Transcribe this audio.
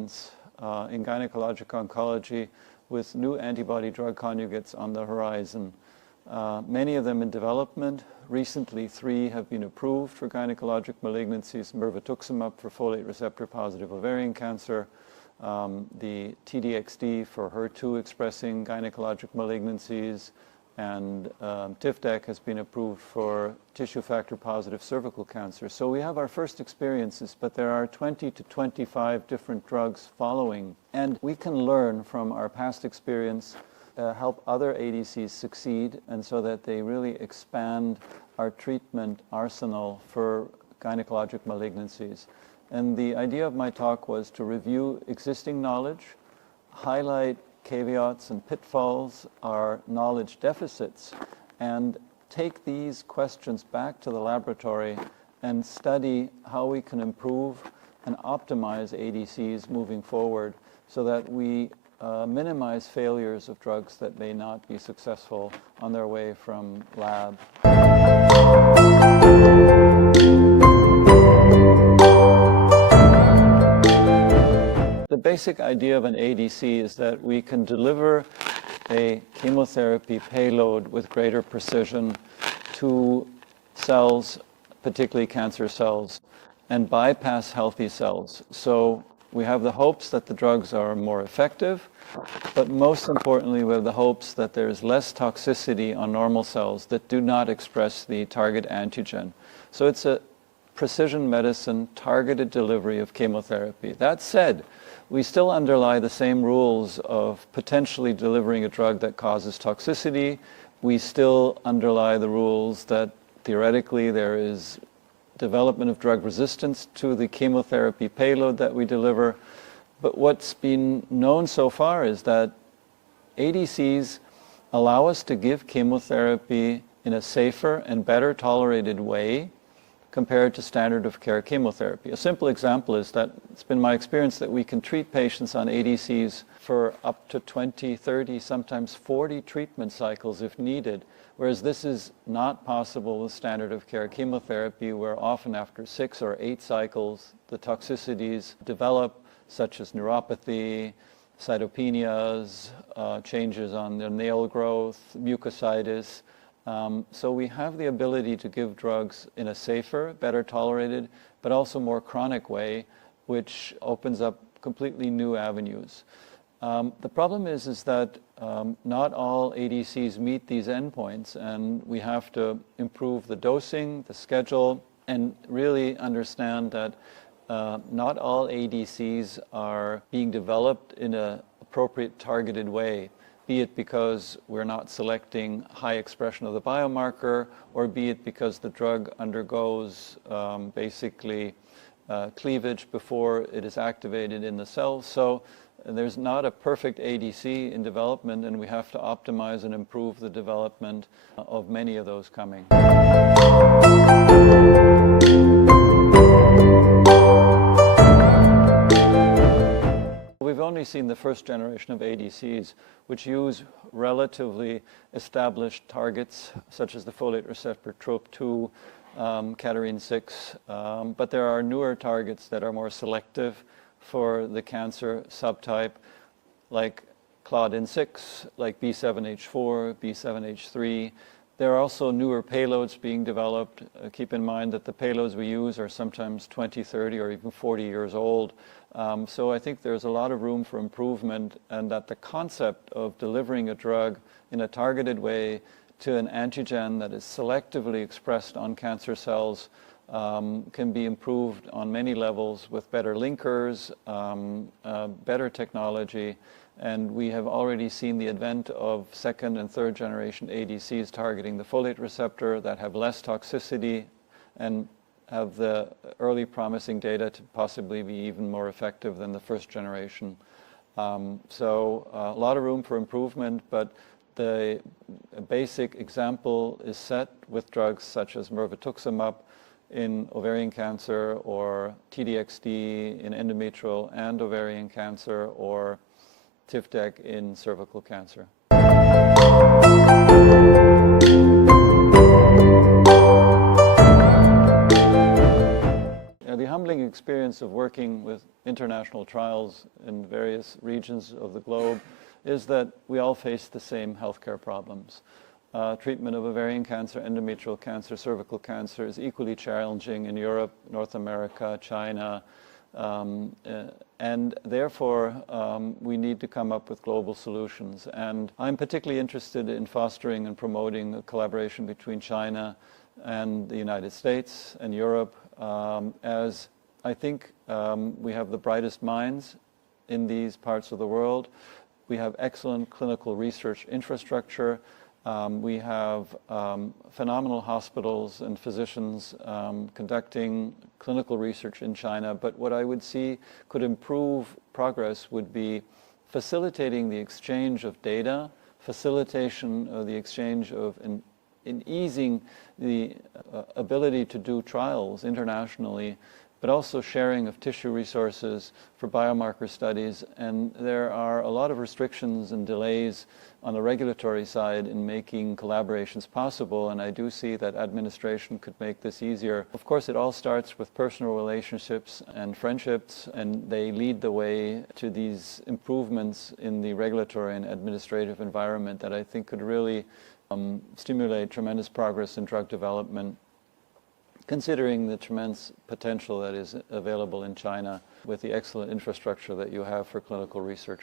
developments in gynecologic oncology with new antibody-drug conjugates on the horizon. Many of them in development. Recently, 3 have been approved for gynecologic malignancies: mirvetuximab for folate receptor-positive ovarian cancer, the T-DXd for HER2-expressing gynecologic malignancies, and Tivdak has been approved for tissue factor-positive cervical cancer. So we have our first experiences, but there are 20 to 25 different drugs following. And we can learn from our past experience, help other ADCs succeed, and so that they really expand our treatment arsenal for gynecologic malignancies. And the idea of my talk was to review existing knowledge, highlight caveats and pitfalls, our knowledge deficits, and take these questions back to the laboratory and study how we can improve and optimize ADCs moving forward so that we minimize failures of drugs that may not be successful on their way from lab. The basic idea of an ADC is that we can deliver a chemotherapy payload with greater precision to cells, particularly cancer cells, and bypass healthy cells. So we have the hopes that the drugs are more effective, but most importantly, we have the hopes that there's less toxicity on normal cells that do not express the target antigen. So it's a precision medicine, targeted delivery of chemotherapy. That said, we still underlie the same rules of potentially delivering a drug that causes toxicity. We still underlie the rules that theoretically there is development of drug resistance to the chemotherapy payload that we deliver. But what's been known so far is that ADCs allow us to give chemotherapy in a safer and better tolerated way compared to standard of care chemotherapy. A simple example is that it's been my experience that we can treat patients on ADCs for up to 20, 30, sometimes 40 treatment cycles if needed, whereas this is not possible with standard of care chemotherapy, where often after 6 or 8 cycles the toxicities develop, such as neuropathy, cytopenias, changes on the nail growth, mucositis. So we have the ability to give drugs in a safer, better tolerated, but also more chronic way, which opens up completely new avenues. The problem is that not all ADCs meet these endpoints, and we have to improve the dosing, the schedule, and really understand that not all ADCs are being developed in an appropriate targeted way, be it because we're not selecting high expression of the biomarker, or be it because the drug undergoes basically cleavage before it is activated in the cells. So there's not a perfect ADC in development, and we have to optimize and improve the development of many of those coming. We've only seen the first generation of ADCs, which use relatively established targets, such as the folate receptor TROP2, cadherin-6, but there are newer targets that are more selective for the cancer subtype, like Claudin-6, like B7H4, B7H3. There are also newer payloads being developed. Keep in mind that the payloads we use are sometimes 20, 30, or even 40 years old. So I think there's a lot of room for improvement, and that the concept of delivering a drug in a targeted way to an antigen that is selectively expressed on cancer cells can be improved on many levels with better linkers, better technology, and we have already seen the advent of second and third generation ADCs targeting the folate receptor that have less toxicity and have the early promising data to possibly be even more effective than the first generation. So a lot of room for improvement, but the basic example is set with drugs such as mirvetuximab in ovarian cancer, or T-DXd in endometrial and ovarian cancer, or Tivdak in cervical cancer. The humbling experience of working with international trials in various regions of the globe is that we all face the same healthcare problems. Treatment of ovarian cancer, endometrial cancer, cervical cancer is equally challenging in Europe, North America, China, and therefore we need to come up with global solutions. And I'm particularly interested in fostering and promoting a collaboration between China and the United States and Europe, as I think we have the brightest minds in these parts of the world. We have excellent clinical research infrastructure. We have phenomenal hospitals and physicians conducting clinical research in China, but what I would see could improve progress would be facilitating the exchange of data, facilitation of the exchange of, in easing the ability to do trials internationally, but also sharing of tissue resources for biomarker studies. And there are a lot of restrictions and delays on the regulatory side in making collaborations possible, and I do see that administration could make this easier. Of course, it all starts with personal relationships and friendships, and they lead the way to these improvements in the regulatory and administrative environment that I think could really stimulate tremendous progress in drug development, considering the tremendous potential that is available in China with the excellent infrastructure that you have for clinical research.